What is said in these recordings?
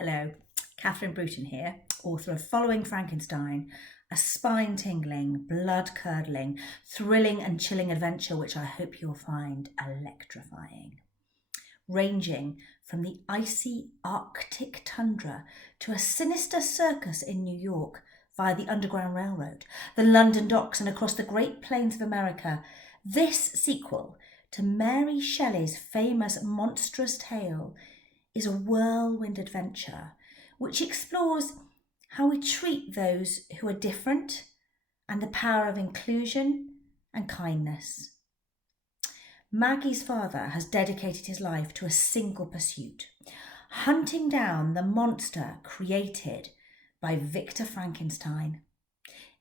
Hello, Catherine Bruton here, author of Following Frankenstein, a spine-tingling, blood-curdling, thrilling and chilling adventure which I hope you'll find electrifying. Ranging from the icy Arctic tundra to a sinister circus in New York via the Underground Railroad, the London docks and across the Great Plains of America, this sequel to Mary Shelley's famous monstrous tale is a whirlwind adventure which explores how we treat those who are different and the power of inclusion and kindness. Maggie's father has dedicated his life to a single pursuit, hunting down the monster created by Victor Frankenstein.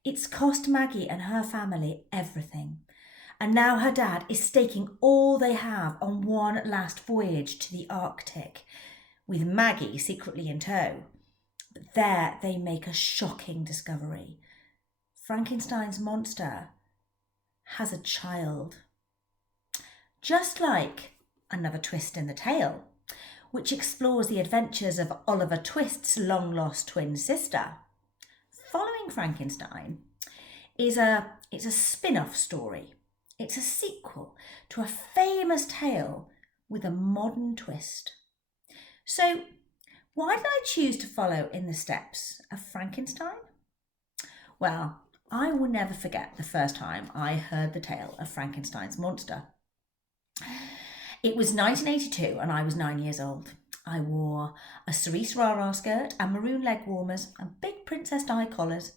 It's cost Maggie and her family everything, and now her dad is staking all they have on one last voyage to the Arctic, with Maggie secretly in tow. But there they make a shocking discovery. Frankenstein's monster has a child. Just like Another Twist in the Tale, which explores the adventures of Oliver Twist's long-lost twin sister. Following Frankenstein it's a spin-off story. It's a sequel to a famous tale with a modern twist. So, why did I choose to follow in the steps of Frankenstein? Well, I will never forget the first time I heard the tale of Frankenstein's monster. It was 1982 and I was 9 years old. I wore a cerise rah-rah skirt and maroon leg warmers and big princess die collars.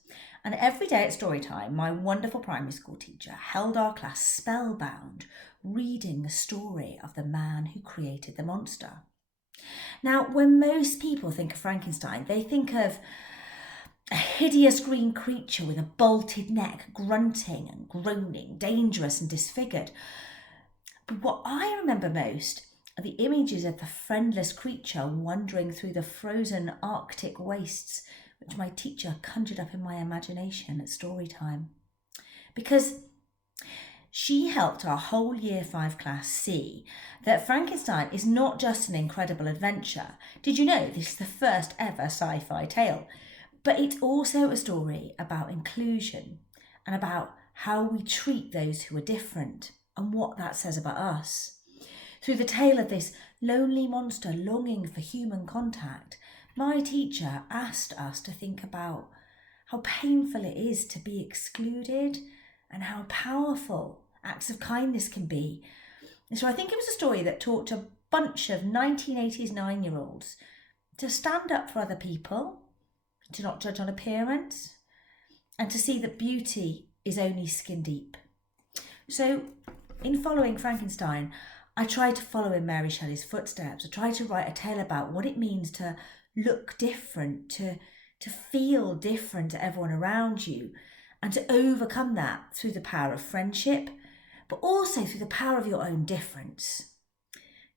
And every day at story time, my wonderful primary school teacher held our class spellbound, reading the story of the man who created the monster. Now, when most people think of Frankenstein, they think of a hideous green creature with a bolted neck, grunting and groaning, dangerous and disfigured. But what I remember most are the images of the friendless creature wandering through the frozen Arctic wastes, which my teacher conjured up in my imagination at story time. Because she helped our whole Year 5 class see that Frankenstein is not just an incredible adventure. Did you know this is the first ever sci-fi tale? But it's also a story about inclusion and about how we treat those who are different and what that says about us. Through the tale of this lonely monster longing for human contact, my teacher asked us to think about how painful it is to be excluded and how powerful acts of kindness can be. And so I think it was a story that taught a bunch of 1980s 9-year-olds to stand up for other people, to not judge on appearance, and to see that beauty is only skin deep. So in Following Frankenstein, I tried to follow in Mary Shelley's footsteps. I tried to write a tale about what it means to look different, to feel different to everyone around you, and to overcome that through the power of friendship, but also through the power of your own difference.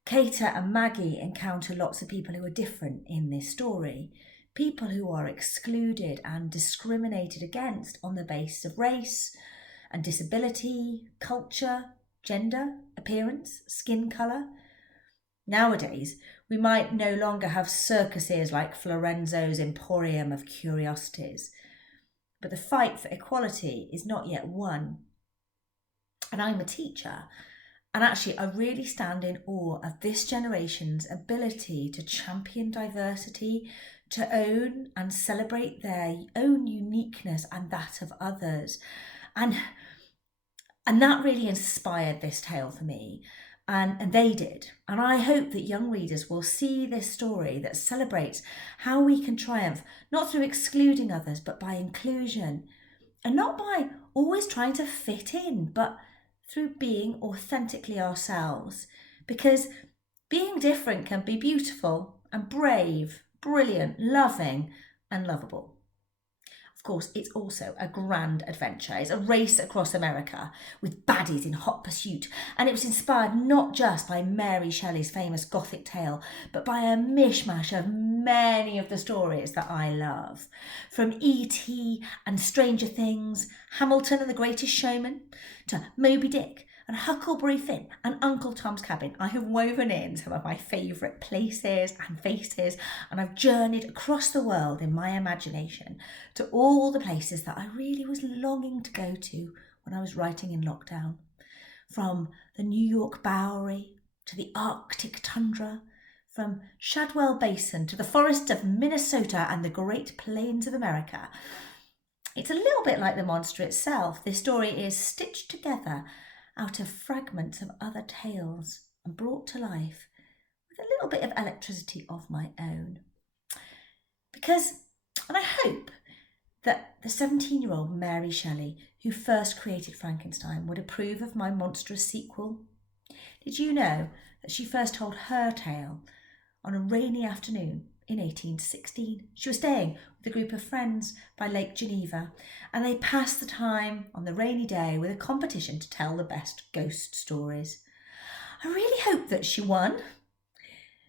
Kater and Maggie encounter lots of people who are different in this story, people who are excluded and discriminated against on the basis of race and disability, culture, gender, appearance, skin colour. Nowadays, we might no longer have circuses like Florenzo's Emporium of Curiosities, but the fight for equality is not yet won. And I'm a teacher, and actually I really stand in awe of this generation's ability to champion diversity, to own and celebrate their own uniqueness and that of others. And that really inspired this tale for me, and they did. And I hope that young readers will see this story that celebrates how we can triumph, not through excluding others, but by inclusion. And not by always trying to fit in, but through being authentically ourselves. Because being different can be beautiful and brave, brilliant, loving and lovable. Of course, it's also a grand adventure. It's a race across America with baddies in hot pursuit. And it was inspired not just by Mary Shelley's famous Gothic tale, but by a mishmash of many of the stories that I love. From E.T. and Stranger Things, Hamilton and the Greatest Showman, to Moby Dick and Huckleberry Finn and Uncle Tom's Cabin. I have woven in some of my favourite places and faces, and I've journeyed across the world in my imagination to all the places that I really was longing to go to when I was writing in lockdown. From the New York Bowery to the Arctic tundra, from Shadwell Basin to the forests of Minnesota and the Great Plains of America. It's a little bit like the monster itself. This story is stitched together out of fragments of other tales and brought to life with a little bit of electricity of my own. And I hope that the 17-year-old Mary Shelley, who first created Frankenstein, would approve of my monstrous sequel. Did you know that she first told her tale on a rainy afternoon in 1816? She was staying with a group of friends by Lake Geneva, and they passed the time on the rainy day with a competition to tell the best ghost stories. I really hope that she won.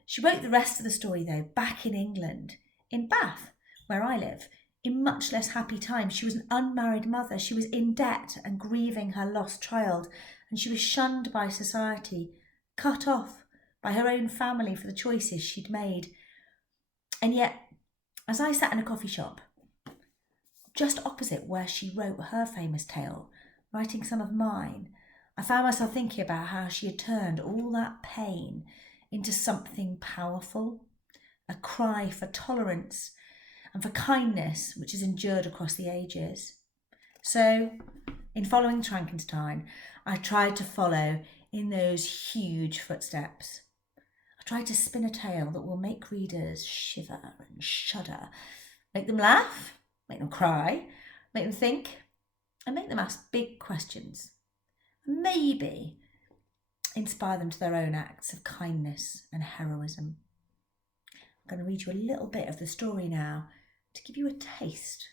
She wrote the rest of the story, though, back in England, in Bath, where I live, in much less happy times. She was an unmarried mother. She was in debt and grieving her lost child, and she was shunned by society, cut off by her own family for the choices she'd made. And yet, as I sat in a coffee shop, just opposite where she wrote her famous tale, writing some of mine, I found myself thinking about how she had turned all that pain into something powerful, a cry for tolerance and for kindness which has endured across the ages. So, in Following Frankenstein, I tried to follow in those huge footsteps. I tried to spin a tale that will make readers shiver and shudder, make them laugh, make them cry, make them think, and make them ask big questions. Maybe inspire them to their own acts of kindness and heroism. I'm going to read you a little bit of the story now to give you a taste.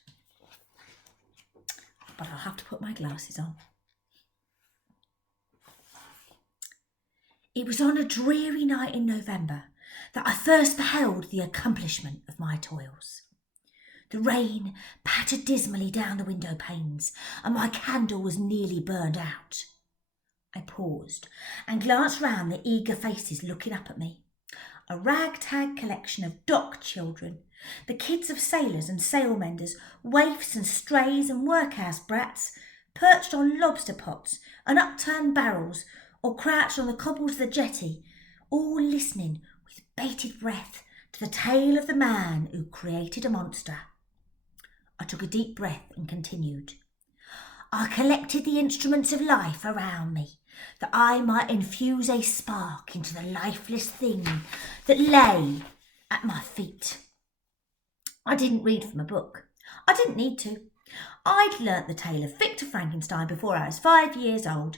But I'll have to put my glasses on. It was on a dreary night in November that I first beheld the accomplishment of my toils. The rain pattered dismally down the window panes, and my candle was nearly burned out. I paused and glanced round the eager faces looking up at me. A ragtag collection of dock children, the kids of sailors and sailmenders, waifs and strays and workhouse brats, perched on lobster pots and upturned barrels, or crouched on the cobbles of the jetty, all listening with bated breath to the tale of the man who created a monster. I took a deep breath and continued. I collected the instruments of life around me, that I might infuse a spark into the lifeless thing that lay at my feet. I didn't read from a book. I didn't need to. I'd learnt the tale of Victor Frankenstein before I was 5 years old.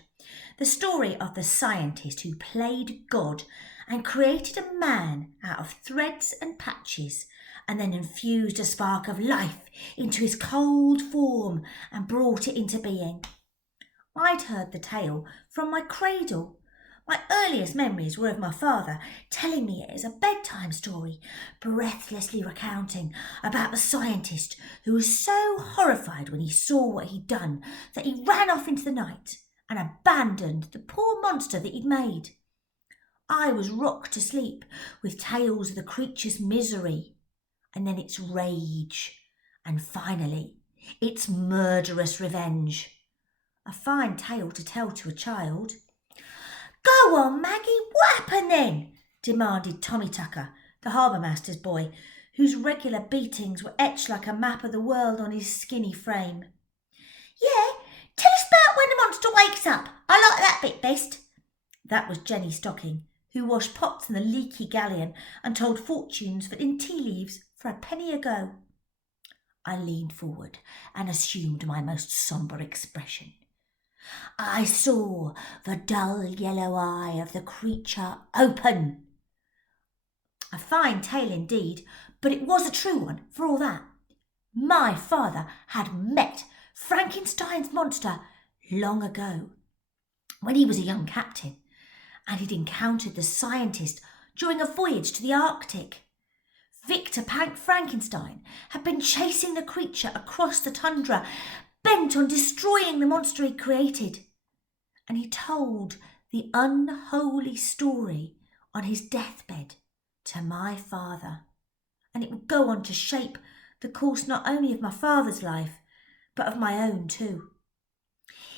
The story of the scientist who played God and created a man out of threads and patches, and then infused a spark of life into his cold form and brought it into being. I'd heard the tale from my cradle. My earliest memories were of my father telling me it as a bedtime story, breathlessly recounting about the scientist who was so horrified when he saw what he'd done that he ran off into the night and abandoned the poor monster that he'd made. I was rocked to sleep with tales of the creature's misery, and then its rage, and finally its murderous revenge. A fine tale to tell to a child. "Go on, Maggie, what happened then?" demanded Tommy Tucker, the harbour master's boy, whose regular beatings were etched like a map of the world on his skinny frame. "Yeah, tell us about when the monster wakes up. I like that bit best." That was Jenny Stocking, who washed pots in the leaky galleon and told fortunes in tea leaves for a penny a go. I leaned forward and assumed my most sombre expression. I saw the dull yellow eye of the creature open. A fine tale indeed, but it was a true one for all that. My father had met Frankenstein's monster long ago, when he was a young captain, and he'd encountered the scientist during a voyage to the Arctic. Victor Frankenstein had been chasing the creature across the tundra, bent on destroying the monster he created. and he told the unholy story on his deathbed to my father, and it would go on to shape the course not only of my father's life, but of my own too.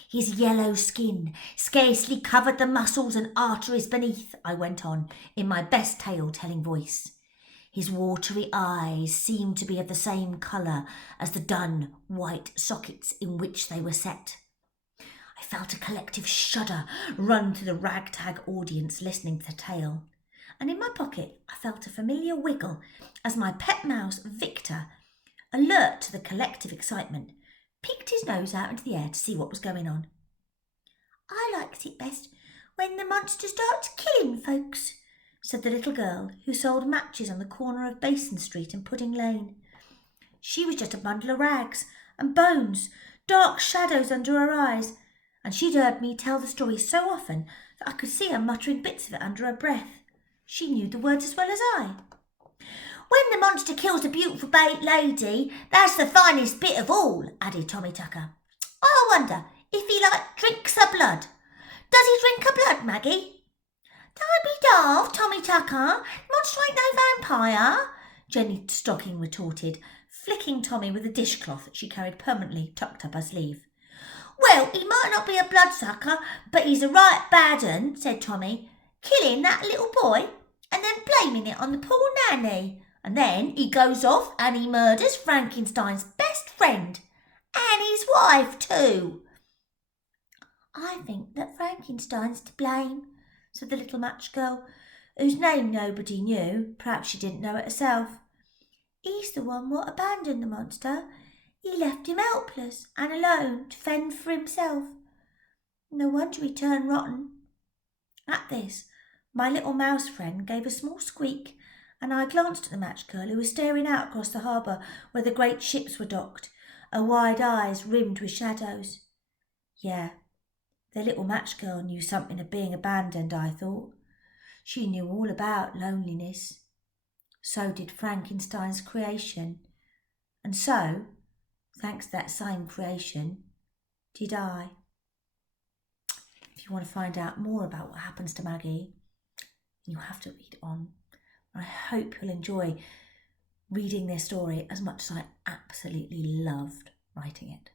His yellow skin scarcely covered the muscles and arteries beneath, I went on in my best tale-telling voice. His watery eyes seemed to be of the same colour as the dun white sockets in which they were set. I felt a collective shudder run through the ragtag audience listening to the tale, and in my pocket I felt a familiar wiggle as my pet mouse, Victor, alert to the collective excitement, peeked his nose out into the air to see what was going on. I likes it best when the monster starts killing folks, said the little girl who sold matches on the corner of Basin Street and Pudding Lane. She was just a bundle of rags and bones, dark shadows under her eyes, and she'd heard me tell the story so often that I could see her muttering bits of it under her breath. She knew the words as well as I. When the monster kills the beautiful lady, that's the finest bit of all, added Tommy Tucker. I wonder if he drinks her blood. Does he drink her blood, Maggie? Don't be daft, Tommy Tucker. Monster ain't no vampire, Jenny Stocking retorted, flicking Tommy with a dishcloth that she carried permanently tucked up her sleeve. Well, he might not be a bloodsucker, but he's a right bad un, said Tommy, killing that little boy and then blaming it on the poor nanny. And then he goes off and he murders Frankenstein's best friend and his wife too. I think that Frankenstein's to blame, said the little match girl, whose name nobody knew. Perhaps she didn't know it herself. He's the one what abandoned the monster. He left him helpless and alone to fend for himself. No wonder he turned rotten. At this, my little mouse friend gave a small squeak, and I glanced at the match girl, who was staring out across the harbour where the great ships were docked, her wide eyes rimmed with shadows. Yeah, the little match girl knew something of being abandoned, I thought. She knew all about loneliness. So did Frankenstein's creation. And so, thanks to that same creation, did I. If you want to find out more about what happens to Maggie, you have to read on. I hope you'll enjoy reading this story as much as I absolutely loved writing it.